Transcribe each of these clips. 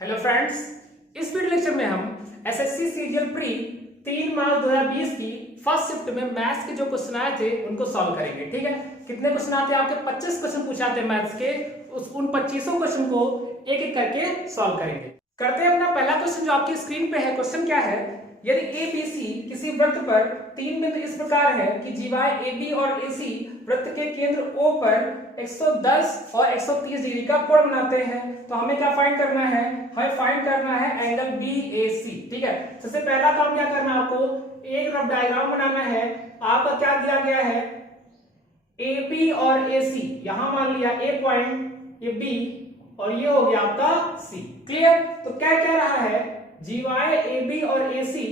Hello friends, इस video lecture में हम एसएससी सीजीएल प्री 3 मार्च 2020 की फर्स्ट शिफ्ट में मैथ्स के जो क्वेश्चन आए थे उनको सॉल्व करेंगे। ठीक है, कितने क्वेश्चन आते हैं आपके? 25 क्वेश्चन पूछाते हैं मैथ्स के। उन 25 क्वेश्चन को एक एक करके सॉल्व करेंगे। करते हैं अपना पहला क्वेश्चन जो आपकी स्क्रीन पे है। क्वेश्चन क्या है? यदि ABC किसी वृत्त पर 3 बिंदु इस प्रकार है कि जीवाएं AB और AC वृत्त के केंद्र O पर 110 और 130 डिग्री का कोण बनाते हैं, तो हमें क्या फाइंड करना है? हमें फाइंड करना है एंगल BAC। ठीक है, सबसे पहला काम क्या करना है आपको? एक रफ डायग्राम बनाना है। आपका क्या दिया गया है? AB और AC, यहां मान लिया A पॉइंट, ये B और ये हो गया आपका C। क्लियर? तो क्या कह रहा है? जीवाएं AB और AC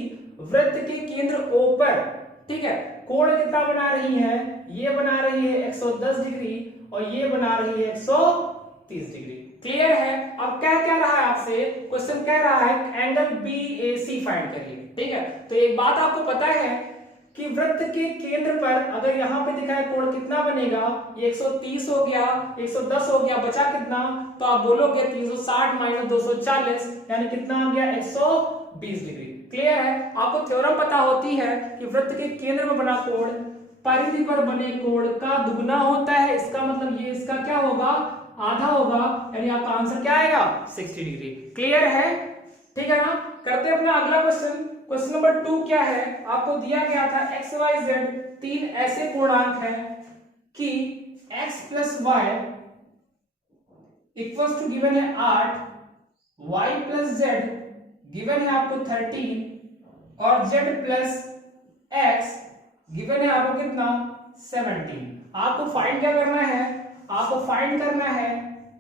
वृत्त के केंद्र O पर, ठीक है, कोण कितना बना रही है? ये बना रही है 110 डिग्री और ये बना रही है 130 डिग्री। क्लियर है? अब क्या कह रहा है आपसे? क्वेश्चन कह रहा है एंगल BAC फाइंड करिए। ठीक है, तो एक बात आपको पता है कि वृत्त के केंद्र पर अगर यहाँ पे दिखा है कोण कितना बनेगा? ये 130 हो गया, 110 हो गया, बचा कितना? तो आप बोलोगे 360 माइनस 240 यानी कितना आ गया? 120 डिग्री। क्लियर है? आपको थ्योरम पता होती है कि वृत्त के केंद्र में बना कोण परिधि पर बने कोण का दुगना होता है। इसका मतलब ये इसका क्या होगा? आधा होगा, यानी आपका आंसर क्या आएगा? 60 डिग्री। क्लियर है? ठीक है ना? करते हैं अपना अगला क्वेश्चन। क्वेश्चन नंबर 2 क्या है? आपको दिया गया था एक्स वाई जेड 3 ऐसे पूर्णांक हैं कि x plus Y equals to given है 8, y प्लस जेड गिवन है आपको 13 और z प्लस x गिवन है आपको कितना? 17। आपको फाइंड क्या करना है? आपको फाइंड करना है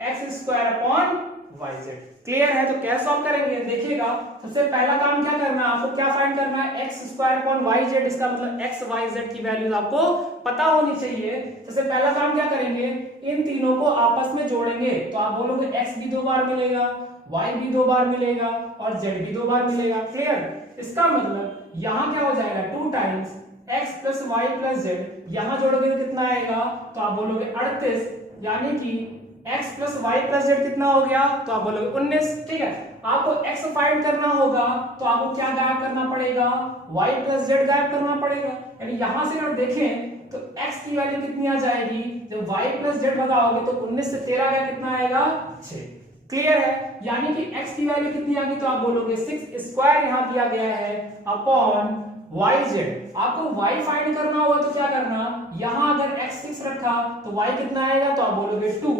X square upon Y Z. Clear है? तो कैसे सॉल्व करेंगे देखिएगा। सबसे पहला काम क्या करना है? आपको क्या फाइंड करना है? X square upon Y Z. इसका मतलब एक्स वाई जेड की वैल्यूज आपको पता होनी चाहिए। सबसे पहला काम क्या करेंगे? इन तीनों को आपस में जोड़ेंगे। तो आप बोलोगे एक्स भी 2 बार मिलेगा, वाई भी 2 बार मिलेगा और जेड भी 2 बार मिलेगा। क्लियर? इसका मतलब यहां क्या हो जाएगा? 2 times x plus y plus z. यहां जोड़ोगे तो कितना आएगा? तो आप बोलोगे 38, यानी कि x plus y plus z कितना हो गया? तो आप बोलोगे 19। ठीक है, आपको x फाइंड करना होगा तो आपको क्या गायब करना पड़ेगा? y प्लस जेड गायब करना पड़ेगा। यानी यहां से अगर देखें तो x की वैल्यू कितनी आ जाएगी? जब y प्लस जेड भगाओगे तो 19 से 13 गया, कितना आएगा? 6। क्लियर है? यानी कि x की वैल्यू कितनी आ गई? तो आप बोलोगे 6 स्क्वायर यहां दिया गया है अपॉन वाई जेड। आपको y फाइंड करना होगा तो क्या करना? यहां अगर x 6 रखा तो y कितना आएगा? तो आप बोलोगे 2।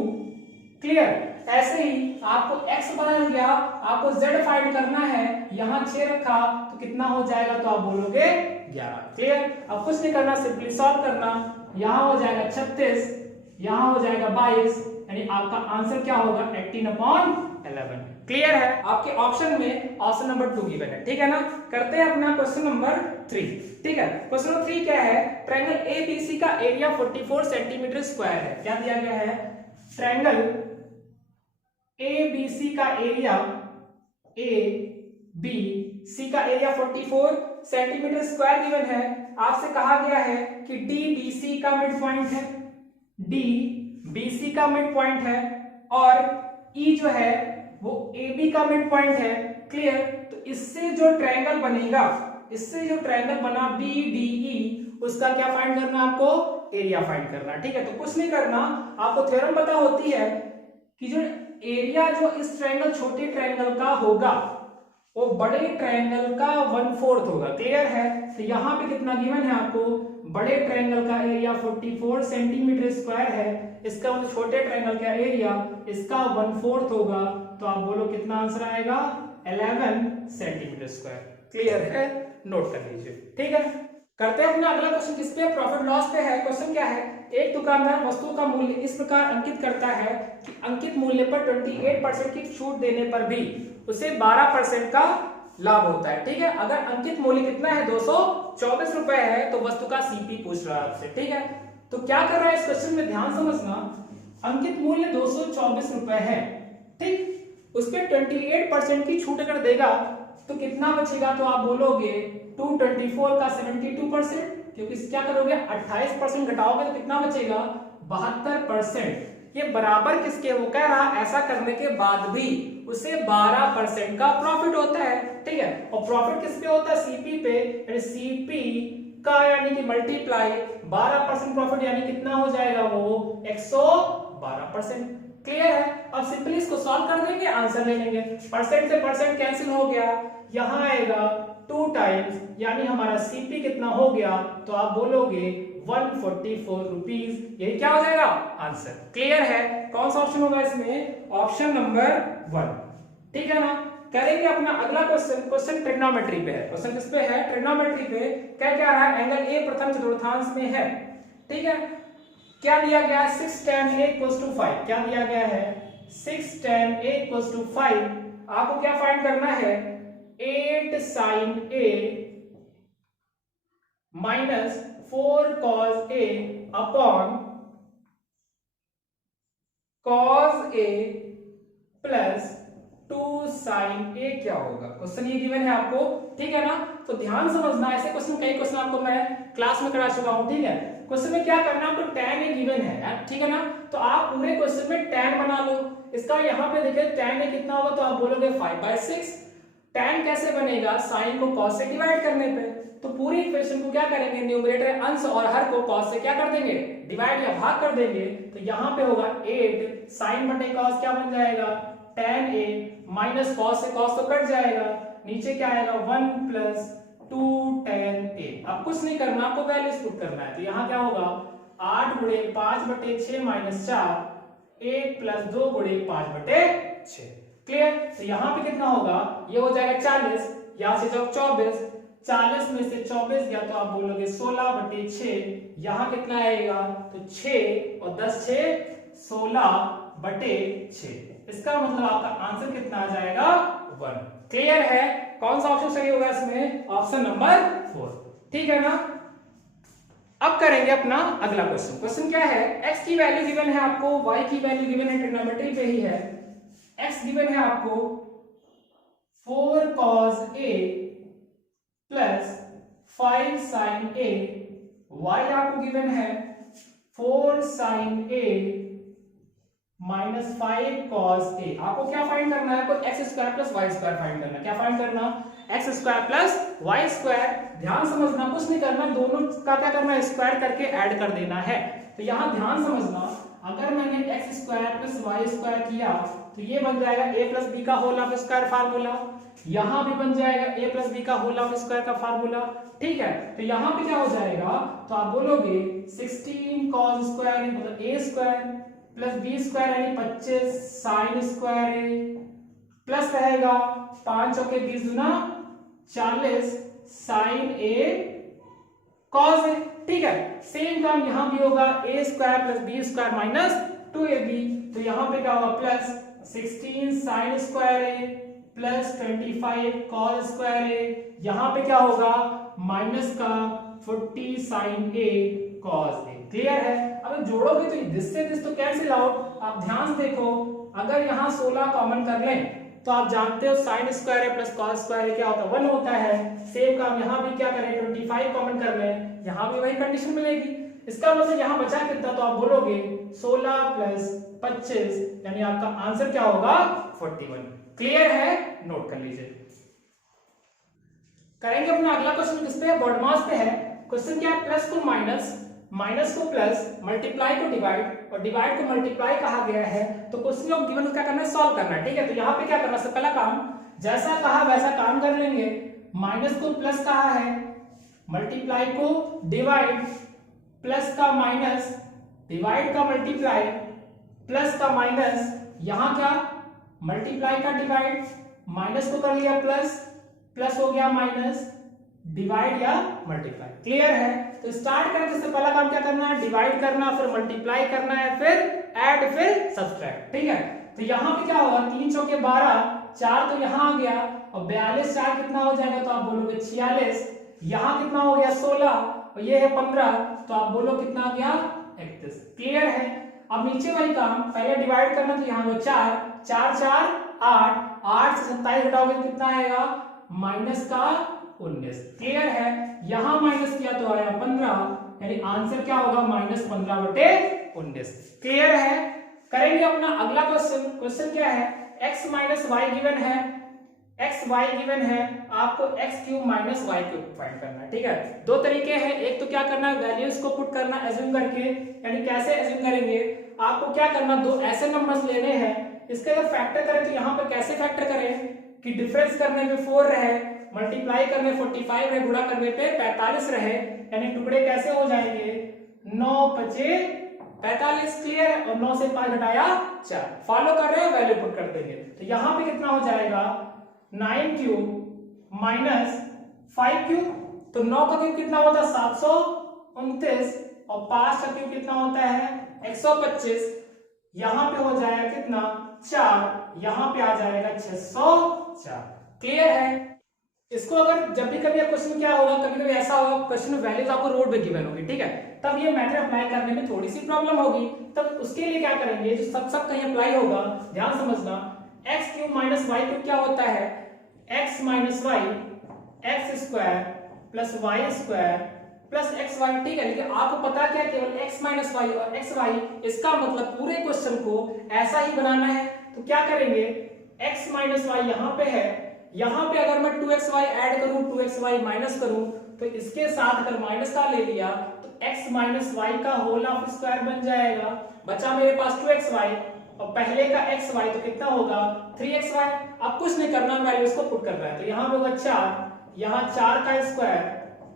क्लियर? ऐसे ही आपको x बदल गया, आपको z फाइंड करना है, यहां 6 रखा तो कितना हो जाएगा? तो आप बोलोगे 11। क्लियर? अब कुछ नहीं करना, सिंपली सॉल्व करना। यहां हो जाएगा 36, यहां हो जाएगा 22, यानी आपका आंसर क्या होगा? 18/11। क्लियर है? आपके ऑप्शन में ऑप्शन नंबर 2 गिवन है। ठीक है ना? करते हैं अपना क्वेश्चन नंबर 3। ठीक है, क्वेश्चन नंबर 3 क्या है? ट्रायंगल ABC का एरिया 44 सेंटीमीटर स्क्वायर है। क्या दिया गया है? ट्रायंगल ABC का एरिया ABC का एरिया 44 सेंटीमीटर स्क्वायर गिवन है। आपसे कहा गया है कि DBC का मिड पॉइंट है, DBC का मिड पॉइंट है और E जो है वो AB का मिड पॉइंट है। क्लियर? तो इससे जो ट्रायंगल बनेगा, इससे जो ट्रायंगल बना BDE, उसका क्या फाइंड करना? आपको एरिया फाइंड करना। ठीक है, तो कुछ नहीं करना, आपको थ्योरम पता होती है कि जो एरिया जो इस ट्रायंगल छोटे ट्रायंगल का होगा वो बड़े ट्रायंगल का 1/4 होगा। क्लियर है? तो यहां पे कितना गिवन है आपको? बड़े ट्रायंगल का एरिया 44 सेंटीमीटर स्क्वायर है। इसका मतलब छोटे ट्रायंगल का एरिया इसका 1/4 होगा। तो आप बोलो कितना आंसर आएगा? 11 सेंटीमीटर स्क्वायर। क्लियर है? नोट कर लीजिए। ठीक है, करते हैं अपना अगला क्वेश्चन किस पे? प्रॉफिट लॉस पे है। क्वेश्चन क्या है? एक दुकानदार वस्तु का मूल्य इस प्रकार अंकित करता है कि अंकित मूल्य पर 28% की छूट देने पर भी उसे 12% का लाभ होता है। ठीक है, अगर अंकित मूल्य कितना है? 224 रुपए है, तो वस्तु का सीपी पूछ रहा है आपसे। ठीक है, तो क्या कर रहा है इस क्वेश्चन में? ध्यान समझना। अंकित मूल्य 224 रुपए है, ठीक, उस पर 28% की छूट अगर देगा तो कितना बचेगा? तो आप बोलोगे 224 का 72%, क्योंकि क्या करोगे? 28% घटाओगे तो कितना बचेगा? 72%। ये बराबर किसके, वो कह रहा ऐसा करने के बाद भी उसे 12% का प्रॉफिट होता है, ठीक है। और प्रॉफिट किस पे होता है, सीपी पे, यानी सीपी का यानी कि मल्टीप्लाई 12% प्रॉफिट, यानी कितना हो जाएगा वो 112%। क्लियर है। अब सिंपली इसको सॉल्व कर देंगे, आंसर ले लेंगे। परसेंट से परसेंट कैंसिल हो गया, यहां आएगा 2 टाइम्स, यानी हमारा सीपी कितना हो गया, तो आप बोलोगे 144 रुपीज। यही क्या हो जाएगा आंसर। क्लियर है। कौन सा ऑप्शन होगा इसमें, ऑप्शन नंबर 1, ठीक है ना। करेंगे अपना अगला क्वेश्चन। क्वेश्चन ट्रिग्नोमेट्री पे है। क्वेश्चन किस पे है, ट्रिग्नोमेट्री पे। क्या क्या रहा है, एंगल ए प्रथम चतुर्थांश में है, ठीक है। क्या दिया गया है, 6 tan a = 5। क्या दिया गया है, 6 tan a = 5। आपको क्या फाइंड करना है, 8 sin a minus 4 cos a upon cos a plus 2 sin a क्या होगा। क्वेश्चन ये गिवन है आपको, ठीक है ना। तो ध्यान समझना, ऐसे क्वेश्चन कई क्वेश्चन आपको मैं क्लास में करा चुका हूं, ठीक है। क्वेश्चन में क्या करना है आपको, tan a गिवन है यार, ठीक है ना। तो आप पूरे क्वेश्चन में tan बना लो। इसका यहाँ पे देखिए tan a कितना होगा, तो आप बोलोगे 5/6। tan कैसे बनेगा, sin को cos से डिवाइड करने पे। तो पूरी इक्वेशन को क्या करेंगे, न्यूमरेटर अंश और हर को cos से क्या कर देंगे, डिवाइड या भाग कर देंगे। तो यहाँ पे होगा 8 sin बटे cos क्या बन जाएगा, tan a माइनस cos से cos तो कट जाएगा, नीचे क्या आएगा 1 + 2 tan a। अब कुछ नहीं करना, आपको वैल्यूज पुट करना है। तो यहाँ क्या होगा, 8 × 5/6 - 4, 1 + 2 × 5/6। क्लियर। तो यहाँ पे कितना होगा, ये हो जाएगा 40, यहाँ से जब 24, 40 में से 24 गया तो आप बोलोगे 16/6। यहाँ कितना आएगा, तो 6 और 10 6 16/6। इसका मतलब आपका आंसर कितना आ जाएगा, 1। क्लियर है। कौन सा ऑप्शन सही होगा इसमें, ऑप्शन नंबर 4, ठीक है ना। अब करेंगे अपना अगला क्वेश्चन। क्वेश्चन क्या है, x की वैल्यू गिवन है आपको, y की वैल्यू गिवन है, ट्रिग्नोमेट्री पे ही है। x गिवन है आपको 4 cos a plus 5 sin a, y आपको गिवन है 4 sin a minus 5 cos a। आपको क्या फाइंड करना है, आपको x² + y² फाइंड करना है। क्या फाइंड करना, x² + y²। ध्यान समझना, कुछ नहीं करना, दोनों का क्या करना है, स्क्वायर करके ऐड कर देना है। तो यहाँ ध्यान समझना, अगर मैंने x² + y² किया तो ये बन जाएगा a + b का होल ऑफ स्क्वायर फार्मूला। यहाँ भी बन जाएगा a + b का होल ऑफ स्क्वायर का फार्मूला, ठीक है। तो यहाँ पे क्या हो जाएगा, तो आप बोलोगे 16 cos स्क्वायर मतलब a² प्लस b² यानी 25 sin स्क्वायर a प्लस रहेगा 5 और 20 गुना 40 sin a cos a, ठीक है। सेम काम यहाँ भी होगा, a² + b² माइनस 2ab। तो यहाँ पे क्या होगा, plus 16 sin square a plus 25 cos square a। यहाँ पे क्या होगा, माइनस का 40 sin a cos a। Clear है। अब जोड़ोगे तो दिस से दिस तो कैंसिल आउट। आप ध्यान से देखो, अगर यहाँ 16 कॉमन कर लें तो आप जानते हो sin स्क्वायर है प्लस cos स्क्वायर क्या होता है, 1 होता है। सेम काम यहाँ भी क्या करें, 25 कॉमन कर लें, यहाँ भी वही कंडीशन मिलेगी। इसका मतलब यहाँ बचा कितना, तो आप बोलोगे 16 + 25, यानी आपका आंसर क्या होगा, 41। क्लियर है, नोट कर लीजिए। करेंगे अपना अगला क्वेश्चन, किस पे है, बॉड मास पे है। क्वेश्चन क्या है, प्लस को माइनस, माइनस को प्लस, मल्टीप्लाई को डिवाइड और डिवाइड को मल्टीप्लाई कहा गया है। तो क्वेश्चन को गिवन क्या करना है, सॉल्व करना है, ठीक है। तो यहाँ पे क्या करना है, सबसे पहला काम जैसा कहा वैसा काम कर लेंगे। माइनस को प्लस कहा है, मल्टीप्लाई को डिवाइड, प्लस का माइनस, डिवाइड का मल्टीप्लाई, प्लस का माइनस, यहाँ क्या मल्टीप्लाई का डिवाइड, माइनस को कर लिया प्लस, प्लस हो गया माइनस, डिवाइड या मल्टीप्लाई। क्लियर है। तो स्टार्ट करें, सबसे पहला काम क्या करना है, डिवाइड करना, फिर मल्टीप्लाई करना है, फिर ऐड, फिर सब्सट्रैक्ट, ठीक है। तो यहाँ पे क्या होगा, 3 चौके 12, 4 तो यहाँ आ गया और 42 4 कितना हो जाएगा, तो आप बोलोगे 46। यहाँ कितना हो गया 16 और ये है 15, तो आप बोलो कितना आ गया 31। क्लियर है। अब नीचे वही काम, पहले डिवाइड करना, तो यहाँ वो 4 4 4 8, 8 से 27 घटाओगे तो कितना आएगा, माइनस का 19। क्लियर है। यहां माइनस किया तो आया 15, यानी आंसर क्या होगा, -15/19। क्लियर है। करेंगे अपना अगला क्वेश्चन। क्वेश्चन क्या है, x माइनस वाई गिवन है, एक्स वाई गिवन है, आपको x cube minus y cube find करना है। ठीक है, दो तरीके हैं, एक तो क्या करना है वैल्यूज को पुट करना एज्यूम करके, यानी कैसे एज्यूम करेंगे, आपको क्या करना, दो ऐसे नंबर्स लेने हैं, इसके अगर फैक्टर करें तो यहाँ पर कैसे फैक्टर करें कि डिफरेंस करने पे 4 रहे, मल्टीप्लाई करने 45 रहे, गुणा करने पे 45 रहे, यानी टुकड़े कैसे हो जाएंगे 9 पचे 45। क्लियर, और 9 से 5 घटाया 4। फॉलो कर रहे हैं, वैल्यू पुट कर देंगे तो यहाँ पे कितना हो जाएगा 9 क्यूब माइनस 5 क्यूब, तो 9 का क्यूब कितना होता है 729 और 5 का क्यूब कितना होता है 125। यहां पे हो जाएगा कितना 4, यहां पे आ जाएगा 604। क्लियर है। इसको अगर जब भी कभी क्वेश्चन क्या होगा, कभी कभी ऐसा होगा क्वेश्चन में वैल्यूज आपको रोड पे गिवन होगी, ठीक है, तब ये मेथड अप्लाई करने में थोड़ी सी प्रॉब्लम होगी, तब उसके लिए क्या करेंगे, जो सब कहीं अप्लाई होगा, ध्यान समझना, x cube minus y cube क्या होता है x minus y x square plus y square plus x y. ठीक है, लेकिन आपको पता क्या, केवल एक्स माइनस वाई और एक्स वाई, इसका मतलब पूरे क्वेश्चन को ऐसा ही बनाना है। तो क्या करेंगे, एक्स माइनस वाई यहाँ पे है, यहाँ पे अगर मैं 2xy ऐड करूं, 2xy माइनस करूं, तो इसके साथ अगर माइनस का ले लिया तो x माइनस वाई का होल ऑफ स्क्वायर बन जाएगा, बचा मेरे पास 2xy और पहले का xy तो कितना होगा 3xy। अब कुछ नहीं करना, वैल्यूज को पुट करना है, तो यहाँ पे होगा 4, यहाँ 4 का स्क्वायर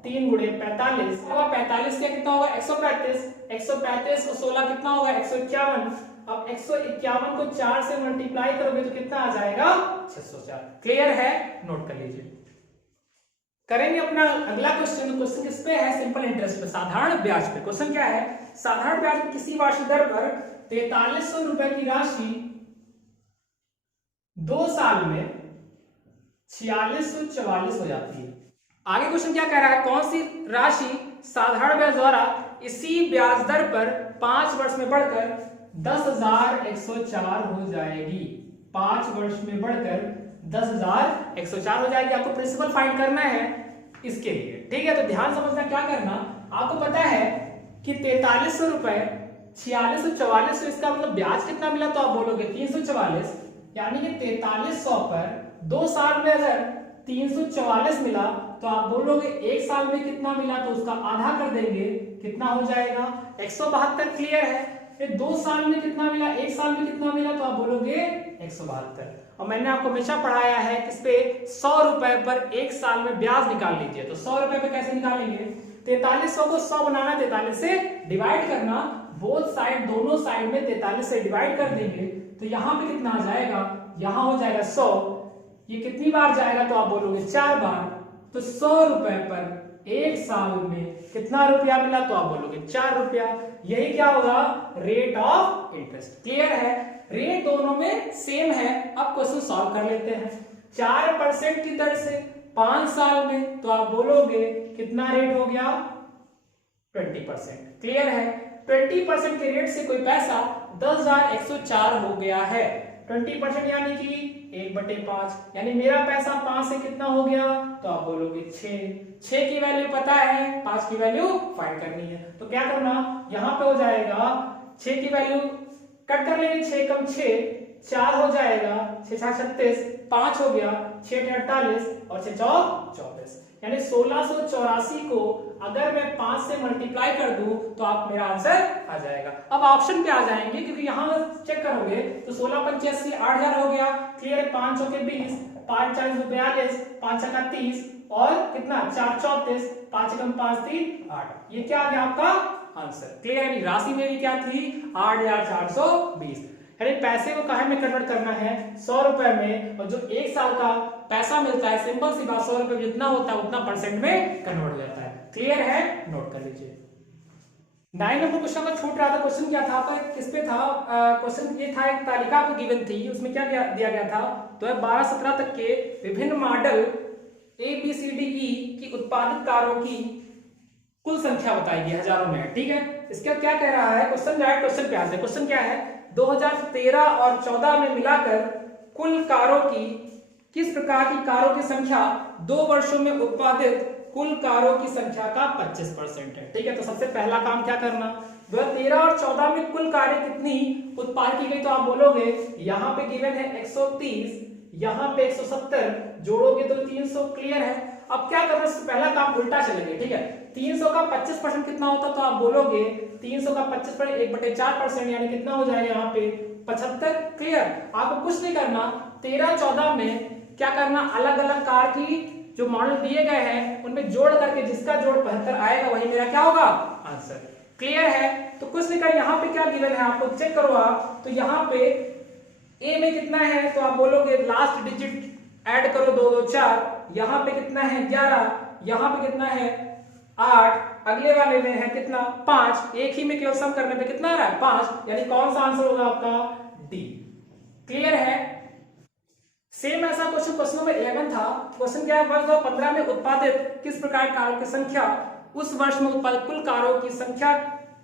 3 गुणे 45 होगा, 45 का कितना होगा 135, 135 और 16 कितना होगा 151। अब 151 को 4 से मल्टीप्लाई करोगे तो कितना आ जाएगा 604। क्लियर है, नोट कर लीजिए। करेंगे अपना अगला क्वेश्चन। क्वेश्चन किस पे है, सिंपल इंटरेस्ट पे, साधारण ब्याज पे। क्वेश्चन क्या है, साधारण ब्याज में किसी वार्षिक दर पर 4300 रुपए की राशि 2 साल में 4644 हो जाती है। आगे क्वेश्चन क्या कह रहा है, कौन सी राशि साधारण ब्याज द्वारा इसी ब्याज दर पर 5 वर्ष में बढ़कर 10,104 हो जाएगी। 5 वर्ष में बढ़कर 10,104 हो जाएगी। आपको प्रिंसिपल फाइंड करना है इसके लिए, ठीक है, तो ध्यान समझना क्या करना, आपको पता है कि 4300 रुपए 4644, इसका मतलब ब्याज कितना मिला, तो आप बोलोगे 344, यानी कि 4300 पर 2 साल में अगर 344 मिला तो आप बोलोगे 1 साल में कितना मिला, तो उसका आधा कर देंगे, कितना हो जाएगा 172। क्लियर है। फिर 2 साल में कितना मिला, 1 साल में कितना मिला, तो आप बोलोगे 172। और मैंने आपको हमेशा पढ़ाया है किस पे, 100 रुपए पर 1 साल में ब्याज निकाल लीजिए। तो 100 रुपए पे कैसे निकालेंगे, 4300 को 100 बनाना, 43 से डिवाइड करना, बोथ साइड दोनों साइड में 43 से डिवाइड कर देंगे, तो यहाँ पे कितना आ जाएगा, यहाँ हो जाएगा 100, ये कितनी बार जाएगा, तो आप बोलोगे 4 बार, तो 100 रुपए पर 1 साल में कितना रुपया मिला, तो आप बोलोगे 4 रुपया। यही क्या होगा, रेट ऑफ इंटरेस्ट। क्लियर है, रेट दोनों में सेम है। अब क्वेश्चन सॉल्व कर लेते हैं। 4% की दर से 5 साल में, तो आप बोलोगे कितना रेट हो गया 20%। क्लियर है, 20% के रेट से कोई पैसा 10,104 हो गया है। 20% यानी कि 1/5, यानी मेरा पैसा 5 से कितना हो गया, तो आप बोलोगे 6 की वैल्यू पता है, 5 की वैल्यू फाइंड करनी है। तो क्या करना, यहाँ पे हो जाएगा 6 की वैल्यू कट कर लेंगे, 6 कम 6 4 हो जाएगा, 6 6 36, 5 हो गया, 6 48 और 6 4 24, यानी 1684 को अगर मैं 5 से मल्टीप्लाई कर दूं तो आप मेरा आंसर आ जाएगा। अब ऑप्शन पे आ जाएंगे, क्योंकि यहां चेक करोगे तो 16 85 8000 हो गया। क्लियर, 5 चौके 20, 5 40 42, 5 छक्का 30 और कितना 4 34, 5 कम 5 3 8, ये क्या आ गया आपका आंसर। क्लियर, राशि में भी क्या थी 8420। यानी पैसे को काहे में कन्वर्ट करना है 100 रुपए में, और जो 1 साल का पैसा मिलता है, सिंपल सी बात, 100 रुपए जितना होता है उतना परसेंट में कन्वर्ट हो जाता है। क्लियर है, नोट कर लीजिए। 9 नंबर क्वेश्चन का छूट रहा था। क्वेश्चन क्या था आपका, किस पे था, क्वेश्चन ये था, एक तालिका आपको गिवन थी, उसमें क्या दिया गया था, तो 12-17 तक के विभिन्न मॉडल ABCDE की उत्पादित कारों की कुल संख्या बताएगी हजारों में। ठीक है, इसका क्या कह रहा है क्वेश्चन, राइट क्वेश्चन पे आते हैं। क्वेश्चन क्या है, 2013 और 14 में मिलाकर कुल कारों की, किस प्रकार की कारों की संख्या 2 वर्षों में उत्पादित कुल कारों की संख्या का 25% है। ठीक है, तो सबसे पहला काम क्या करना, 2013 और 14 में कुल कार्य कितनी उत्पादन की गई, तो आप बोलोगे यहाँ पे गिवन है 130, यहाँ पे 170, जोड़ोगे तो 300। क्लियर है। अब क्या करना है, पहला काम उल्टा चलेंगे, ठीक है। 300 का 25% कितना होता, तो आप बोलोगे 300 का 25% 1/4% यानी कितना हो जाएगा यहाँ पे 75। क्लियर। आपको कुछ नहीं करना, 13-14 में क्या करना, अलग अलग कार की जो मॉडल दिए गए हैं उनमें जोड़ करके जिसका जोड़ 75 आएगा वही मेरा क्या होगा आंसर। क्लियर है। तो कुछ नहीं कर, यहाँ पे क्या गिवन है आपको चेक करो आप, तो यहाँ पे ए में कितना है, तो आप बोलोगे लास्ट डिजिट ऐड करो 2 2 4, यहाँ पे कितना है 11, यहाँ पे कितना है 8, अगले वाले में है कितना 5, एक ही में केवल सम करने पे कितना आ रहा है 5, यानी कौन सा आंसर होगा आपका डी। क्लियर है। सेम ऐसा क्वेश्चन नंबर 11 था। क्वेश्चन क्या है, वर्ष 2015 में उत्पादित किस प्रकार कारों की संख्या उस वर्ष में उत्पादित कुल कारों की संख्या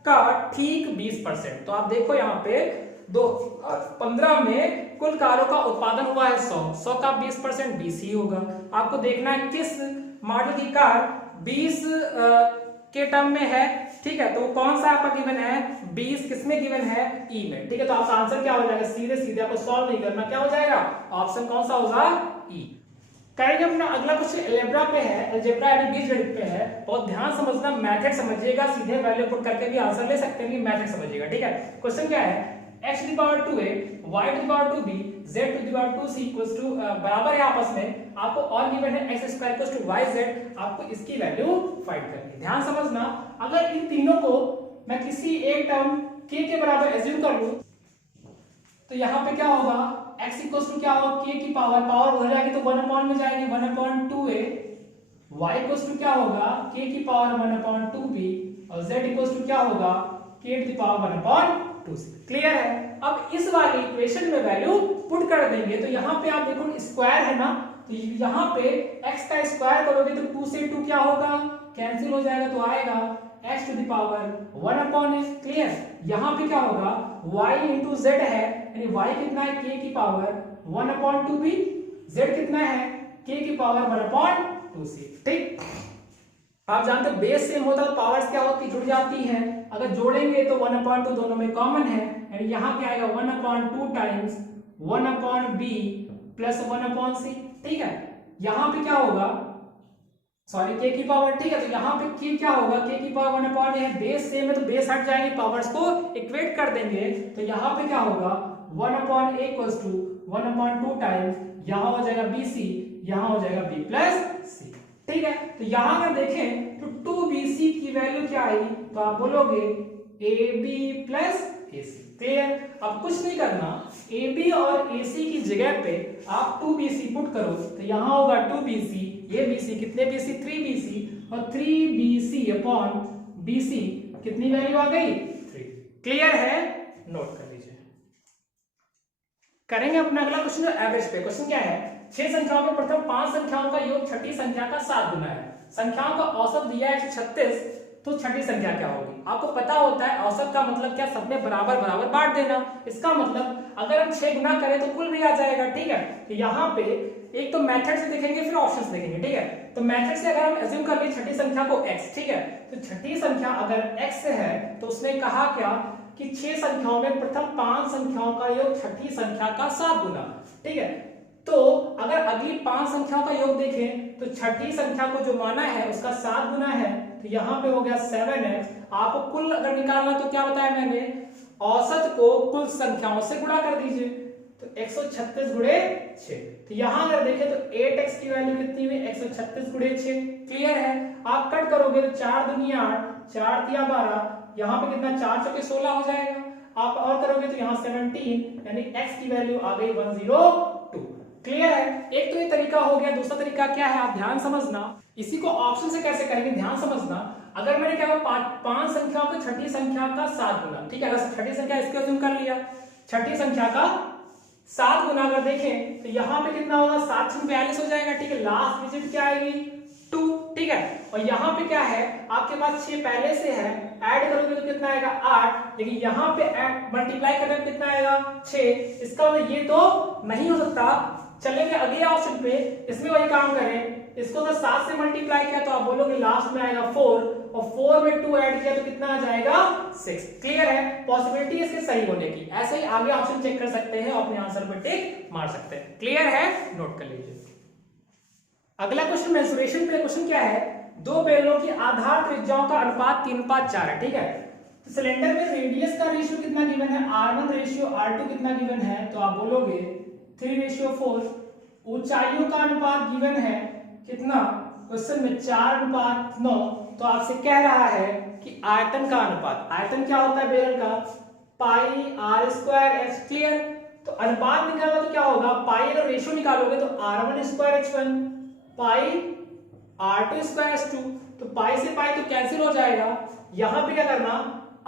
का ठीक 20%। तो आप देखो यहाँ पे 2015 में कुल कारों का उत्पादन हुआ है 100 का 20% 20 ही होगा। आपको देखना है किस मॉडल की कार 20 के टर्म में है, ठीक है। तो वो कौन सा आपका गिवन है 20 किसमें गिवन है ई में, ठीक है। तो आपका आंसर क्या हो जाएगा, सीधे सीधे आपको सॉल्व नहीं करना, क्या हो जाएगा ऑप्शन कौन सा होगा ई। करेंगे अपना अगला क्वेश्चन अलजेब्रा पे है, अलजेब्रा यानी बीजगणित पे है। बहुत ध्यान समझना, मेथड समझिएगा, सीधे वैल्यू पुट करके भी आंसर ले सकते हैं, मेथड समझिएगा, ठीक है। क्वेश्चन क्या है, x to the power 2a, y to the power 2b, z to the power 2c equals to बराबर है आपस में, आपको और गिवन है x square equals to yz, आपको इसकी वैल्यू फाइंड करनी है। ध्यान समझना, अगर इन तीनों को मैं किसी एक टर्म k के बराबर एज्यूम कर लूं तो यहाँ पे क्या होगा, x इक्वल्स टू क्या होगा k की पावर हो जाएगी तो 1 में जाएगी 1/2a, y इक्वल्स टू क्या होगा k की पावर 1/2b और z इक्वल्स टू क्या होगा k to the power 1/2c। Clear है। अब इस वाली इक्वेशन में वैल्यू पुट कर देंगे तो यहाँ पे आप देखो स्क्वायर है ना, तो यहाँ पे x का स्क्वायर करोगे तो 2 से 2 क्या होगा कैंसिल हो जाएगा, तो आएगा x to the power 1/s। Clear. यहाँ पे क्या होगा y इंटू z है, यानी y कितना है k की पावर 1/2b, z कितना है k की पावर 1/2c। ठीक। आप जानते हैं बेस सेम होता है तो पावर्स क्या होती जुड़ जाती हैं, अगर जोड़ेंगे तो 1/2 दोनों में कॉमन है, यानी यहाँ क्या आएगा 1/2 टाइम्स 1/b प्लस 1/c। ठीक है। यहाँ पे क्या होगा सॉरी k की पावर, ठीक है। तो यहाँ पे k क्या होगा k की पावर 1/, है बेस सेम है तो बेस हट जाएंगे, पावर्स को इक्वेट कर देंगे, तो यहाँ पे क्या होगा 1/a इक्वल्स टू 1/2 टाइम्स यहाँ हो जाएगा bc, यहाँ हो जाएगा b प्लस c। ठीक है। तो यहां अगर देखें तो 2bc की वैल्यू क्या आई, तो आप बोलोगे ab प्लस ac। क्लियर। अब कुछ नहीं करना, ab और ac की जगह पे आप 2bc पुट करो तो यहां होगा 2bc, ये bc कितने bc 3bc और 3bc अपॉन bc कितनी वैल्यू आ गई 3। क्लियर है, नोट कर लीजिए। करेंगे अपना अगला क्वेश्चन जो एवरेज पे। क्वेश्चन क्या है, 6 संख्याओं में प्रथम 5 संख्याओं का योग छठी संख्या का 7 गुना है। संख्याओं का औसत दिया है 136, तो छठी संख्या क्या होगी। आपको पता होता है औसत का मतलब क्या, सब में बराबर बराबर बांट देना। इसका मतलब अगर हम 6 गुना करें तो कुल भी आ जाएगा। ठीक है। तो यहाँ पे एक तो मेथड से देखेंगे फिर ऑप्शंस देखेंगे। ठीक है। तो मेथड से अगर हम एज्यूम कर ले छठी संख्या को x, ठीक है, तो छठी संख्या अगर x से है तो उसने कहा क्या कि 6 संख्याओं में प्रथम 5 संख्याओं का योग छठी संख्या का 7 गुना। ठीक है। तो अगर अगली 5 संख्याओं का योग देखें तो छठी संख्या को जो माना है उसका 7 गुना है, तो यहाँ पे हो गया 7x। आपको कुल अगर निकालना तो क्या बताया मैंने, औसत को कुल संख्याओं से गुणा कर दीजिए, तो 136 गुणे 6। तो यहाँ अगर देखें तो 8x की वैल्यू कितनी हुई 136 गुणे 6। क्लियर है। आप कट करोगे तो 4 दूनी 8, 4 तिया 12, यहाँ पे कितना 4 चौके 16 हो जाएगा। आप और करोगे तो यहाँ 17, यानी x की वैल्यू आ गई 102। क्लियर है। एक तो ये तरीका हो गया, दूसरा तरीका क्या है आप ध्यान समझना, इसी को ऑप्शन से कैसे करेंगे ध्यान समझना। अगर मैंने क्या 5 संख्याओं को छठी संख्या का 7 गुना, ठीक है, अगर छठी संख्या इसके अज्यूम कर लिया, छठी संख्या का 7 गुना अगर देखें तो यहाँ पे कितना होगा 7 6 42 हो जाएगा। ठीक है। लास्ट डिजिट क्या आएगी 2। ठीक है। और यहाँ पे क्या है आपके पास 6 पहले से है, ऐड करोगे तो कितना आएगा 8, लेकिन यहाँ पे मल्टीप्लाई करने में कितना आएगा 6। इसका मतलब ये तो नहीं हो सकता। चलेंगे अगले ऑप्शन पे, इसमें वही काम करें, इसको अगर 7 से मल्टीप्लाई किया तो आप बोलोगे लास्ट में आएगा 4, और 4 में 2 ऐड किया तो कितना आ जाएगा 6। क्लियर है, पॉसिबिलिटी इसके सही होने की। ऐसे ही आगे ऑप्शन चेक कर सकते हैं, अपने आंसर पर टिक मार सकते हैं। क्लियर है, नोट कर लीजिए। अगला क्वेश्चन मेंसुरेशन पे क्वेश्चन क्या है, दो बेलनों की आधार त्रिज्याओं का अनुपात 3:4 है। ठीक है, तो सिलेंडर में रेडियस का रेशियो कितना गिवन है, R1 रेशियो R2 कितना गिवन है, तो आप बोलोगे 3:4। ऊंचाइयों का अनुपात गिवन है कितना, क्वेश्चन में 4:9। तो आपसे कह रहा है कि आयतन का अनुपात, आयतन क्या होता है बेलन का, पाई आर स्क्वायर एच। क्लियर, तो अनुपात निकालना तो क्या होगा, पाई और रेशियो निकालोगे तो R1 स्क्वायर H1 पाई R2 स्क्वायर H2। तो पाई से पाई तो कैंसिल हो जाएगा। यहां पे क्या करना,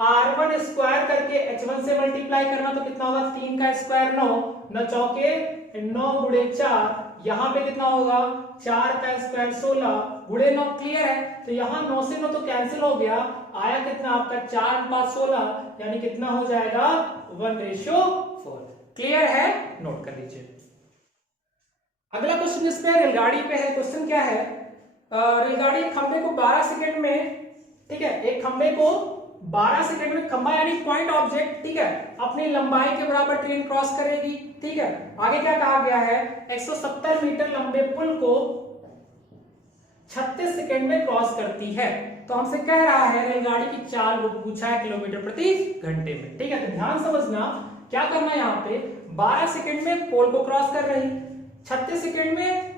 R1 स्क्वायर करके H1 से मल्टीप्लाई करना तो कितना होगा, 3 का स्क्वायर 9, 9 चौके 9 गुणे 4, यहां पे कितना होगा 4 का स्क्वायर 16 गुणे 9। क्लियर है, तो यहां 9 से 9 तो कैंसिल हो गया, आया कितना आपका 4:16, यानी कितना हो जाएगा 1:4। क्लियर है, नोट कर लीजिए। अगला क्वेश्चन इस पे रेलगाड़ी पे है। क्वेश्चन क्या है, रेलगाड़ी एक खंबे को 12 सेकंड में, ठीक है, एक खंबे को 12 सेकंड में, खंबा यानी पॉइंट ऑब्जेक्ट, ठीक है, अपनी लंबाई के बराबर ट्रेन क्रॉस करेगी। ठीक है, आगे क्या कहा गया है, 170 मीटर लंबे पुल को 36 सेकंड में क्रॉस करती है। तो हमसे कह रहा है रेलगाड़ी की चाल को पूछा है किलोमीटर प्रति घंटे में। ठीक है, तो ध्यान समझना क्या करना है, यहाँ पे 12 सेकंड में पोल को क्रॉस कर रही, 36 सेकंड में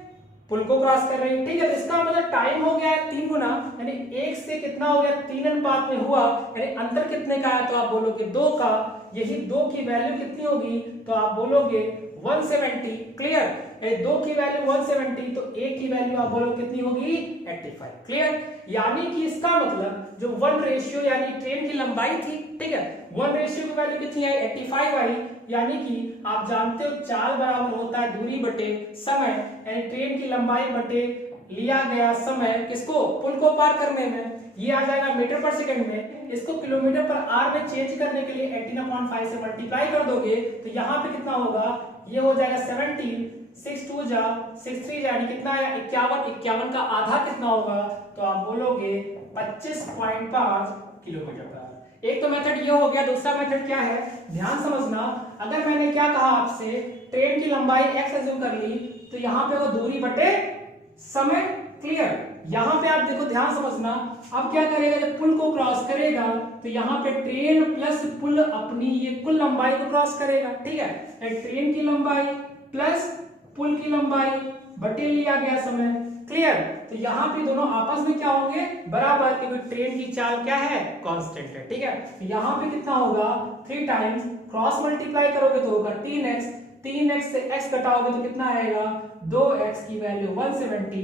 पुल को क्रॉस कर रही। ठीक है, तो इसका मतलब टाइम हो गया है 3 गुना, यानी 1 से कितना हो गया 3 अनुपात में हुआ, यानी अंतर कितने का है, तो आप बोलोगे 2 का। यही 2 की वैल्यू कितनी होगी, तो आप बोलोगे 170। क्लियर, 2 की वैल्यू 170, तो 1 की वैल्यू आप बोलोगे कितनी होगी 85। क्लियर, यानी कि इसका मतलब जो 1 रेशियो यानी ट्रेन की लंबाई थी, ठीक है, 1 रेशियो की वैल्यू कितनी आई 85 आई, यानी कि आप जानते हो चाल बराबर होता है दूरी बटे समय, यानी ट्रेन की लंबाई बटे लिया गया समय, किसको, पुल को पार करने में। ये आ जाएगा मीटर पर सेकंड में, इसको किलोमीटर पर आर में चेंज करने के लिए 18/5 से मल्टीप्लाई कर दोगे तो यहाँ पे कितना होगा, ये हो जाएगा 17, 6 2 जा 6 3 यानी कितना आया 51। 51 का आधा कितना होगा, तो आप बोलोगे 25.5 किलोमीटर पर। एक तो मेथड ये हो गया, दूसरा मेथड क्या है, ध्यान समझना। अगर मैंने क्या कहा आपसे, ट्रेन की लंबाई x एज्यूम कर ली, तो यहाँ पे वो दूरी बटे समय। क्लियर, यहाँ पे आप देखो ध्यान समझना, अब क्या करेगा, जब पुल को क्रॉस करेगा तो यहाँ पे ट्रेन प्लस पुल अपनी ये कुल लंबाई को क्रॉस करेगा। ठीक है, ट्रेन की लंबाई प्लस पुल की लंबाई बटे लिया गया समय। क्लियर, तो यहाँ पे दोनों आपस में क्या होंगे, बराबर, क्योंकि ट्रेन की चाल क्या है, कांस्टेंट है। ठीक है, तो यहाँ पे कितना होगा 3 टाइम्स, क्रॉस मल्टीप्लाई करोगे तो होगा 3x, 3x से x घटाओगे तो कितना आएगा 2x की वैल्यू 170,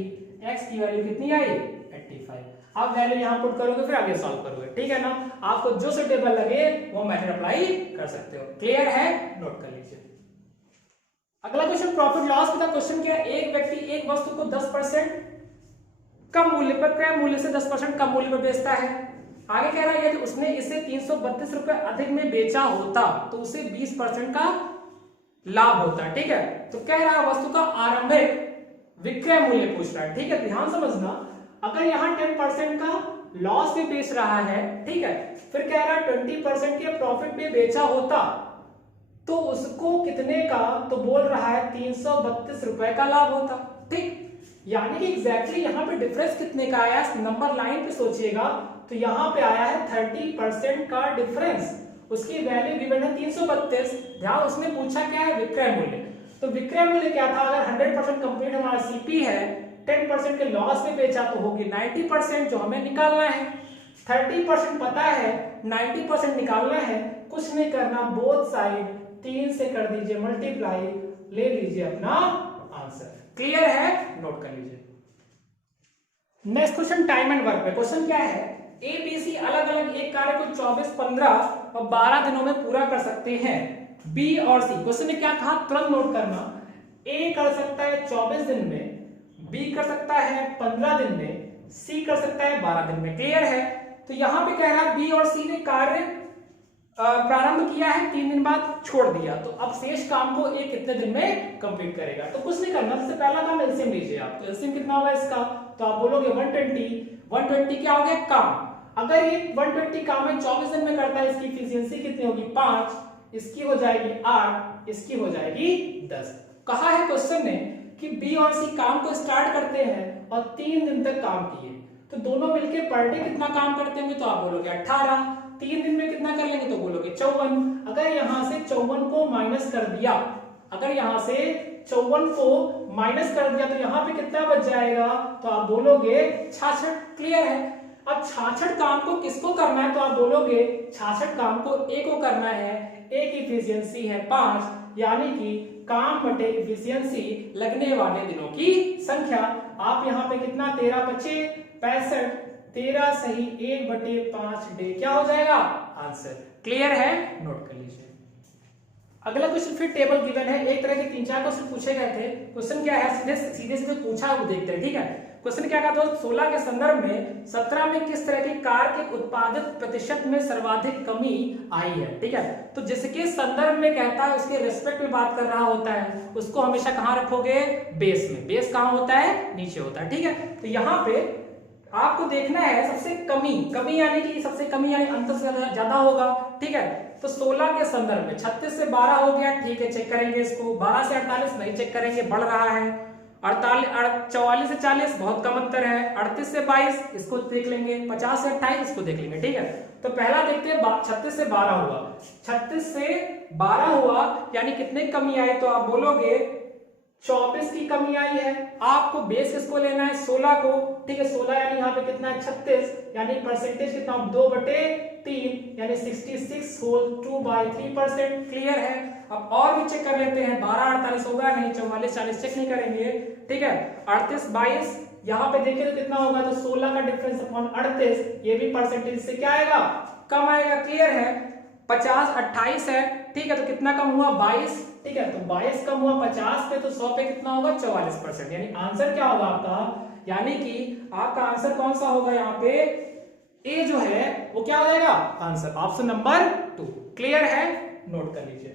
x की वैल्यू कितनी आई 85। आप वैल्यू यहाँ पुट करोगे फिर आगे सॉल्व करोगे। ठीक है ना, आपको जो सुटेबल लगे वो मेथड अप्लाई कर सकते हो। क्लियर है, नोट कर लीजिए। अगला क्वेश्चन प्रॉफिट लॉस का क्वेश्चन क्या है, एक व्यक्ति एक वस्तु को 10% कम मूल्य पर, क्रय मूल्य से 10% कम मूल्य पर बेचता है। आगे कह रहा है कि उसने इसे 332 रुपए अधिक में बेचा होता तो उसे 20% का लाभ होता है। ठीक है, तो कह रहा है वस्तु का आरंभिक विक्रय मूल्य पूछ रहा है। ठीक है, ध्यान समझना, अगर यहाँ 10% का लॉस में बेच रहा है, ठीक है, फिर कह रहा है 20% के प्रॉफिट में बेचा होता तो उसको कितने का, तो बोल रहा है 332 रुपए का लाभ होता। ठीक, यानी कि एग्जैक्टली यहाँ पे डिफरेंस कितने का आया, नंबर लाइन पे सोचिएगा तो यहाँ पे आया है 30% का डिफरेंस, उसकी वैल्यू गिवन है 332। ध्यान, उसने पूछा क्या है, विक्रय मूल्य। तो विक्रय मूल्य क्या था, अगर 100% कंप्लीट हमारा सीपी है, 10% के लॉस में बेचा तो होगी 90%, जो हमें निकालना है। 30% पता है, 90% निकालना है। कुछ नहीं करना, बोथ साइड 3 से कर दीजिए मल्टीप्लाई, ले लीजिए अपना आंसर। क्लियर है, नोट कर लीजिए। Next question time and work पे। क्वेश्चन क्या है, ए बी सी अलग अलग एक कार्य को 24, 15 और 12 दिनों में पूरा कर सकते हैं। बी और सी, क्वेश्चन ने क्या कहा, तुरंत नोट करना। ए कर सकता है 24 दिन में, बी कर सकता है 15 दिन में, सी कर सकता है 12 दिन में। क्लियर है, तो यहां पे कह रहा है बी और सी ने कार्य प्रारंभ किया है, 3 दिन बाद छोड़ दिया, तो अब शेष काम को एक कितने दिन में कंप्लीट करेगा। तो कुछ नहीं करना, सबसे पहला काम एलसीएम लीजिए आप। तो एलसीएम कितना होगा इसका, तो आप बोलोगे 120, 120 क्या हो गया काम। अगर ये 120 काम है 24 दिन में करता है, इसकी इफिशियंसी कितनी होगी 5, इसकी हो जाएगी 8, इसकी हो जाएगी 10। कहा है क्वेश्चन ने कि बी और सी काम को स्टार्ट करते हैं और 3 दिन तक काम किए, तो दोनों मिलके पर डे कितना काम करते होंगे, तो आप बोलोगे 18। 3 दिन में कितना कर लेंगे, तो बोलोगे 54। अगर यहां से 54 को माइनस कर दिया, अगर यहां से 54 को माइनस कर दिया तो यहां पे कितना बच जाएगा, तो आप बोलोगे 66। क्लियर है। अब 66 काम को किसको करना है, तो आप बोलोगे 66 काम को ए को करना है, ए की इफिशियंसी है 5, यानी कि काम बटे इफिशियंसी लगने वाले दिनों की संख्या। आप यहाँ पे कितना 13 बचे 65, 13 सही 1/5 डे क्या हो जाएगा आंसर। क्लियर है, नोट कर लीजिए। अगला क्वेश्चन फिर टेबल गिवन है, एक तरह के 3-4 क्वेश्चन पूछे गए थे। क्वेश्चन क्या है, सीधे सीधे पूछा है वो देखते हैं। ठीक है, क्वेश्चन क्या कहा दोस्त, 16 के संदर्भ में 17 में किस तरह की कार के उत्पादित प्रतिशत में सर्वाधिक कमी आई है। ठीक है, तो जिसके संदर्भ में कहता है उसके रेस्पेक्ट में बात कर रहा होता है, उसको हमेशा कहां रखोगे, बेस में। बेस कहां होता है, नीचे होता है। ठीक है, तो यहां पे आपको देखना है सबसे कमी यानी कि सबसे कमी यानी अंतर से ज्यादा होगा। ठीक है, तो 16 के संदर्भ में 36 से 12 हो गया, ठीक है चेक करेंगे इसको। 12 से 48 नहीं चेक करेंगे, बढ़ रहा है। 44 से 40 बहुत कम अंतर है। 38 से 22 इसको देख लेंगे। 50 से 28 इसको देख लेंगे। ठीक है, तो पहला देखते हैं 36 से 12 हुआ। 36 से 12 हुआ यानी कितने कमी आई, तो आप बोलोगे 24 की कमी आई है। आपको बेस इसको लेना है 16 को। ठीक है, 16 यानी यहाँ पे कितना है 36, यानी परसेंटेज कितना 2/3 यानी 66 होल 2/3%। क्लियर है। अब और भी चेक कर लेते हैं। 12 48 होगा नहीं, 44 40 चेक नहीं करेंगे। ठीक है, 38 22 यहाँ पे देखिए तो कितना होगा, तो 16 का डिफरेंस अपॉन 38, ये भी परसेंटेज से क्या आएगा, कम आएगा। क्लियर है। 50 28 है, ठीक है, तो कितना कम हुआ 22। ठीक है, तो 22 कम हुआ 50 पे, तो 100 पे कितना होगा 44%। यानी आंसर क्या होगा आपका, यानी कि आपका आंसर कौन सा होगा, यहाँ पे ए जो है वो क्या हो जाएगा आंसर, ऑप्शन नंबर 2। क्लियर है, नोट कर लीजिए।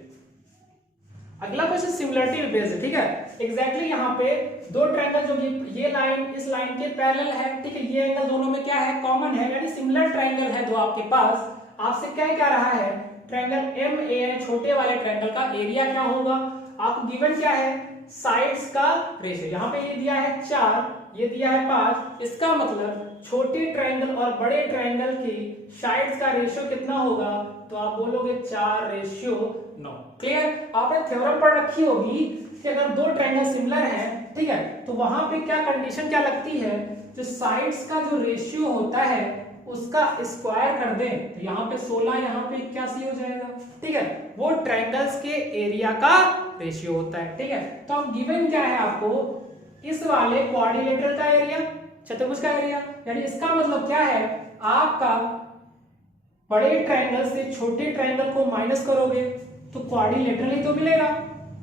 अगला क्वेश्चन सिमिलरिटी बेस्ड है। ठीक है, एग्जैक्टली यहाँ पे दो ट्रायंगल जो ये लाइन इस लाइन के पैरेलल है। ठीक है, ये एंगल दोनों में क्या है, कॉमन है, यानी सिमिलर ट्रायंगल है दो आपके पास। आपसे क्या रहा है, ट्रायंगल MAN छोटे वाले ट्रायंगल का एरिया क्या होगा। आपको गिवन क्या है, साइड्स का रेशियो। यहाँ पे ये दिया है 4, ये दिया है 5। इसका मतलब छोटे ट्रायंगल और बड़े ट्रायंगल की साइड्स का रेशियो कितना होगा, तो आप बोलोगे 4:9। क्लियर। आपने थ्योरम पढ़ रखी होगी कि अगर दो ट्रायंगल सिमिलर हैं, ठीक है, तो वहां पे क्या कंडीशन क्या लगती है, जो साइड्स का जो रेशियो होता है उसका स्क्वायर कर दें, तो यहाँ पे 16 यहाँ पे 81 हो जाएगा। ठीक है, वो ट्रायंगल्स के एरिया का रेशियो होता है। ठीक है, तो अब गिवन क्या है आपको, इस वाले क्वाड्रिलेटरल का एरिया, चतुर्भुज का एरिया, यानी इसका मतलब क्या है, आपका बड़े ट्रायंगल से छोटे ट्रायंगल को माइनस करोगे तो क्वाड्रिलेटरल ही तो मिलेगा।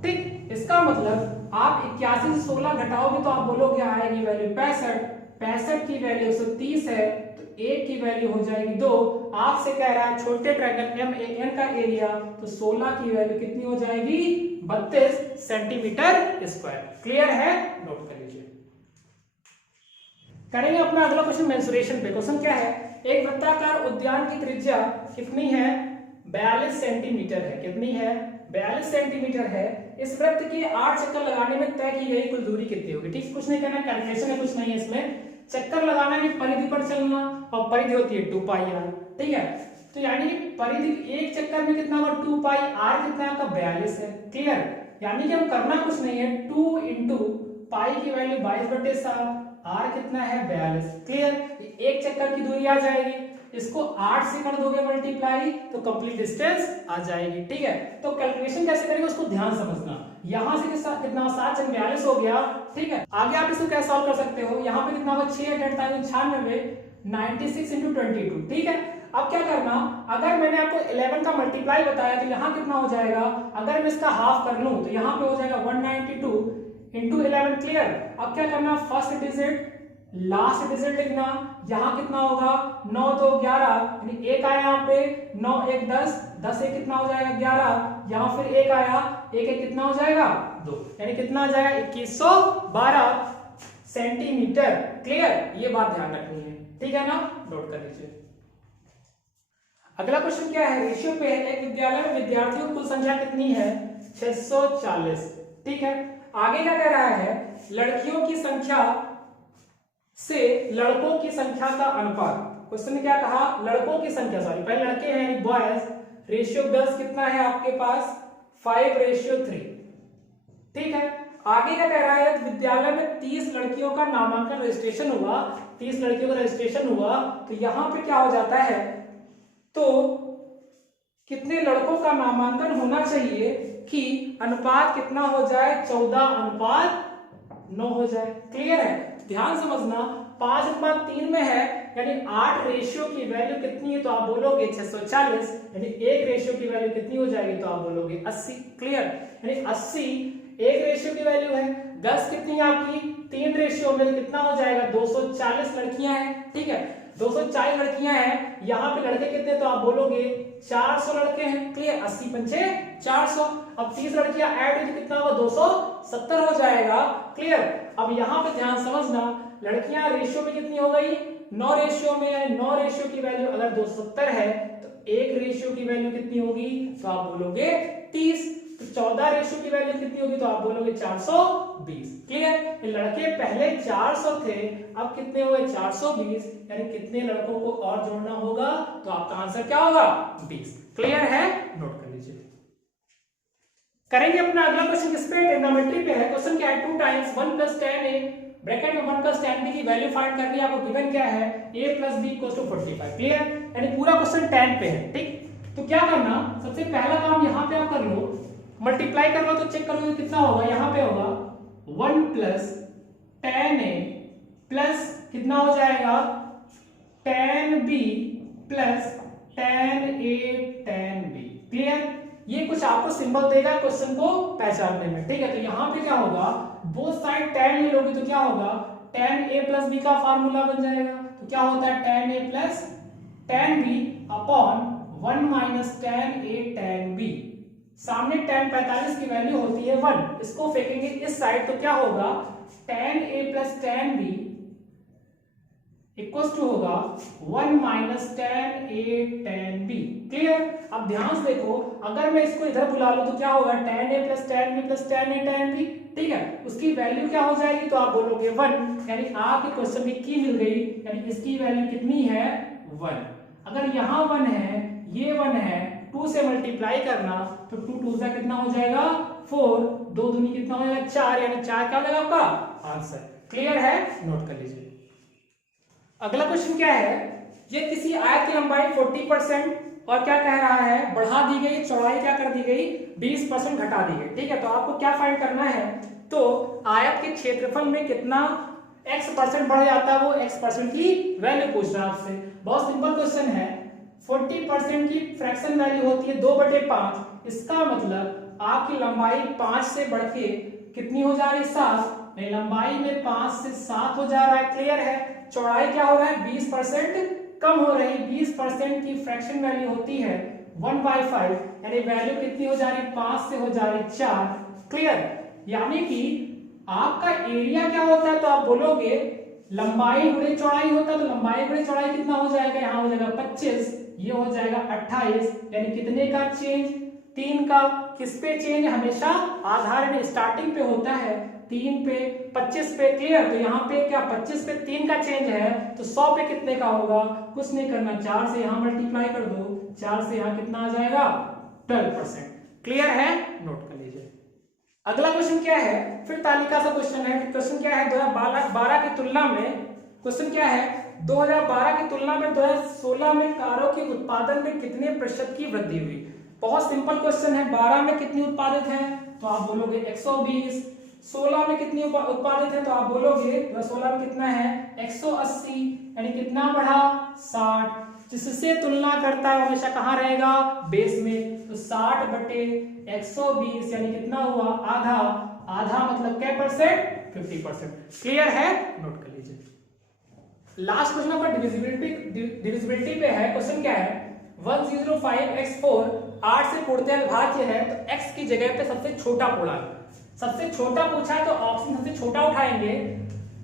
ठीक, इसका मतलब आप 81 से 16 घटाओगे तो आप बोलोगे आएगी वैल्यू 65। 65 की वैल्यू 130 है, तो 1 की वैल्यू हो जाएगी 2। आपसे कह रहा है छोटे ट्रायंगल MAN का एरिया, तो 16 की वैल्यू कितनी हो जाएगी 32 सेंटीमीटर स्क्वायर। क्लियर है, नोट कर लीजिए। करेंगे अपना अगला क्वेश्चन मेंसुरेशन पे। क्वेश्चन क्या है, एक वृत्ताकार उद्यान की त्रिज्या कितनी है, 42 सेंटीमीटर है। कितनी है, 42 सेंटीमीटर है। इस वृत्त के 8 चक्कर लगाने में तय की गई कुल दूरी कितनी होगी। ठीक, कुछ नहीं करना, कैलकुलेशन है, कुछ नहीं है इसमें। चक्कर लगाना है, परिधि पर चलना, और परिधि होती है 2πr। ठीक है, तो यानी कि परिधि एक चक्कर में कितना होगा 2πr, कितना है आपका 42 है। क्लियर, यानी कि हम करना कुछ नहीं है, 2 × पाई की वैल्यू 22/7, r कितना है 42। क्लियर, एक चक्कर की दूरी आ जाएगी, इसको 8 से कर दोगे मल्टीप्लाई तो कंप्लीट डिस्टेंस आ जाएगी। ठीक है, तो कैलकुलेशन कैसे करेंगे उसको ध्यान समझना। यहां से कितना 7 × 42 हो गया। ठीक है, आगे आप इसको कैसे सॉल्व कर सकते हो, यहाँ पे कितना होगा 6 × 96 96 × 22। ठीक है, अब क्या करना, अगर मैंने आपको 11 का मल्टीप्लाई बताया तो यहाँ कितना हो जाएगा, अगर मैं इसका हाफ कर लूं तो यहाँ पे हो जाएगा 192 × 11। क्लियर, अब क्या करना, फर्स्ट डिजिट लास्ट डिजिट लिखना। यहाँ कितना होगा 9 2 11, यानी 1 आया यहाँ पे, 9 1 10, 10 1 कितना हो जाएगा 11, यहाँ फिर 1 आया, 1 1 कितना हो जाएगा 2, यानी कितना आ जाएगा 2112 सेंटीमीटर। क्लियर, ये बात ध्यान रखनी है। ठीक है ना, नोट कर लीजिए। अगला क्वेश्चन क्या है, रेशियो पे है, एक विद्यालय में विद्यार्थियों की कुल संख्या कितनी है, 640। ठीक है, आगे क्या कह रहा है, लड़कियों की संख्या से लड़कों की संख्या का अनुपात। क्वेश्चन ने क्या कहा, लड़कों की संख्या, सॉरी पहले लड़के हैं यानी बॉयज, रेशियो गर्ल्स कितना है आपके पास 5:3। ठीक है, आगे क्या कह रहा है, विद्यालय में 30 लड़कियों का नामांकन रजिस्ट्रेशन हुआ, 30 लड़कियों का रजिस्ट्रेशन हुआ, तो यहां पे क्या हो जाता है, तो कितने लड़कों का नामांकन होना चाहिए कि अनुपात कितना हो जाए, 14:9 हो जाए। क्लियर है, ध्यान समझना, 5:3 में है यानी 8 रेशियो की वैल्यू कितनी है, तो आप बोलोगे 640, यानी 1 रेशियो की वैल्यू कितनी हो जाएगी, तो आप बोलोगे 80। क्लियर, यानी 80 1 रेशियो की वैल्यू है, 10 कितनी है आपकी 3 रेशियो में, कितना हो जाएगा 240 लड़कियां हैं। ठीक है, 240 लड़कियां हैं, यहाँ पे लड़के कितने, तो आप बोलोगे 400 लड़के हैं। क्लियर, 80 पंचे 400, अब 30 लड़कियां ऐड हुई तो कितना होगा 270 हो जाएगा। क्लियर, अब यहाँ पे ध्यान समझना, लड़कियां रेशियो में कितनी हो गई 9 रेशियो में, यानी 9 रेशियो की वैल्यू अगर 270 है तो 1 रेशियो की वैल्यू कितनी होगी, तो आप बोलोगे 30, तो 14 रेशियो की वैल्यू कितनी होगी, तो आप बोलोगे 420। क्लियर, लड़के पहले 400 थे, अब कितने हुए 420, यानी कितने लड़कों को और जोड़ना होगा, तो आपका आंसर क्या होगा 20। क्लियर है, नोट कर लीजिए। करेंगे अपना अगला क्वेश्चन किस पे, ट्रिग्नोमेट्री पे है। क्वेश्चन क्या है, 2 टाइम्स 1 + 10a ब्रैकेट में 1 + 10b की वैल्यू फाइंड करनी है, आपको गिवन क्या है a + b = 45। क्लियर, यानी पूरा क्वेश्चन 10 पे है। ठीक, तो क्या करना, सबसे पहला काम यहाँ पे आप कर लो, मल्टीप्लाई कर लो तो चेक करोगे कितना होगा, यहाँ पे होगा 1 + 10a प्लस कितना हो जाएगा 10b + 10a 10b। क्लियर, ये कुछ आपको सिंबल देगा क्वेश्चन को पहचानने में। ठीक है, तो यहाँ पे क्या होगा, बोथ साइड 10 ले लोगे तो क्या होगा 10a + b का फार्मूला बन जाएगा, तो क्या होता है 10a + 10b upon 1 - 10a 10b। सामने 10 45 की वैल्यू होती है 1, इसको फेंकेंगे इस साइड तो क्या होगा 10a + 10b इक्वल्स टू होगा 1 - 10a 10b। क्लियर, अब ध्यान से देखो, अगर मैं इसको इधर बुला लूं तो क्या होगा 10a + 10b + 10a 10b। ठीक है, उसकी वैल्यू क्या हो जाएगी, तो आप बोलोगे 1, यानी आपके क्वेश्चन में की मिल गई, यानी इसकी वैल्यू कितनी है 1। अगर यहाँ 1 है, ये 1 है, 2 से मल्टीप्लाई करना तो 2 2 से कितना हो जाएगा 4, 2 दूनी कितना हो जाएगा 4, यानी 4 क्या लगा आपका आंसर। क्लियर है, नोट कर लीजिए। अगला क्वेश्चन क्या है, ये किसी आयत की लंबाई 40% और क्या कह रहा है बढ़ा दी गई, चौड़ाई क्या कर दी गई 20% घटा दी गई। ठीक है, तो आपको क्या फाइंड करना है, तो आयत के क्षेत्रफल में कितना x% बढ़ जाता है, वो x% की वैल्यू पूछ रहा है आपसे। बहुत सिंपल क्वेश्चन है, 40% की फ्रैक्शन वैल्यू होती है 2/5, इसका मतलब आपकी लंबाई 5 से बढ़ के कितनी हो जा रही है 7, लंबाई में 5 से 7 हो जा रहा है। क्लियर है, चौड़ाई क्या हो रहा है 20% कम हो रही, 20% की फ्रैक्शन वैल्यू होती है 1/5, यानी वैल्यू कितनी हो जा रही है 5 से हो जा रही 4। क्लियर, यानी कि आपका एरिया क्या होता है, तो आप बोलोगे लंबाई गुणे चौड़ाई होता है, तो लंबाई गुणे चौड़ाई कितना हो जाएगा, यहाँ हो जाएगा 25, ये हो जाएगा 28, यानी कितने का चेंज 3 का। किस पे चेंज, हमेशा आधार यानी स्टार्टिंग पे होता है 3 पे 25 पे। क्लियर, तो यहाँ पे क्या 25 पे 3 का चेंज है, तो 100 पे कितने का होगा, कुछ नहीं करना, 4 से यहाँ मल्टीप्लाई कर दो, 4 से यहाँ कितना आ जाएगा 12%। क्लियर है, नोट कर लीजिए। अगला क्वेश्चन क्या है, फिर तालिका सा क्वेश्चन है। क्वेश्चन क्या है 2012 की तुलना में, क्वेश्चन क्या है 2012 की तुलना में 2016 में कारों के उत्पादन में कितने प्रतिशत की वृद्धि हुई। बहुत सिंपल क्वेश्चन है, 12 में कितनी उत्पादित है, तो आप बोलोगे 120, 16 में कितनी उत्पादित है, तो आप बोलोगे 16 में कितना है 180, यानी कितना बढ़ा 60। जिससे तुलना करता है हमेशा कहाँ रहेगा बेस में, तो 60/120 यानी कितना हुआ आधा, आधा मतलब क्या परसेंट 50%। क्लियर है, नोट कर लीजिए। लास्ट क्वेश्चन आपका डिविजिबिलिटी पे है। क्वेश्चन क्या है 105x4 8 से पूर्णतः विभाज्य है, तो x की जगह पे सबसे छोटा पूर्णांक, सबसे छोटा पूछा है तो ऑप्शन सबसे छोटा उठाएंगे,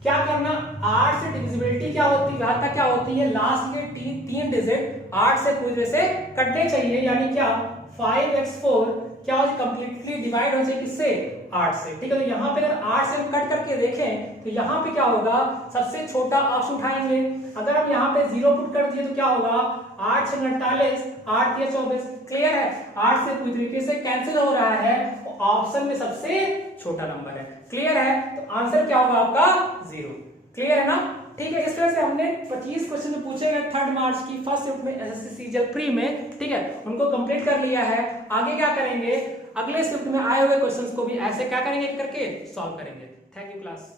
क्या करना, 8 से डिविजिबिलिटी क्या होती है, घाता क्या होती है, लास्ट के तीन डिजिट 8 से पूरी तरह से कटने चाहिए, यानी क्या 5x4 क्या हो कंप्लीटली डिवाइड हो जाए किससे, 8 से। ठीक है, तो यहाँ पे अगर 8 से कट करके देखें तो यहाँ पे क्या होगा, सबसे छोटा अक्ष उठाएंगे, अगर हम यहाँ पे 0 पुट कर दिए तो क्या होगा, 8 से 49, 8 या 24, क्लियर है, 8 से पूरी तरीके से कैंसिल हो रहा है, ऑप्शन में सबसे छोटा नंबर है, क्लियर है, तो आंसर क्या होगा आपका 0, क्लियर है ना। ठीक है, इस तरह से हमने 25 क्वेश्चन जो पूछे गए 3 मार्च की फर्स्ट शिफ्ट में एसएससी सीजीएल प्री में, ठीक है, उनको कंप्लीट कर लिया है। आगे क्या करेंगे, अगले शिफ्ट में आए हुए क्वेश्चंस को भी ऐसे क्या करेंगे करके सॉल्व करेंगे। Thank you class.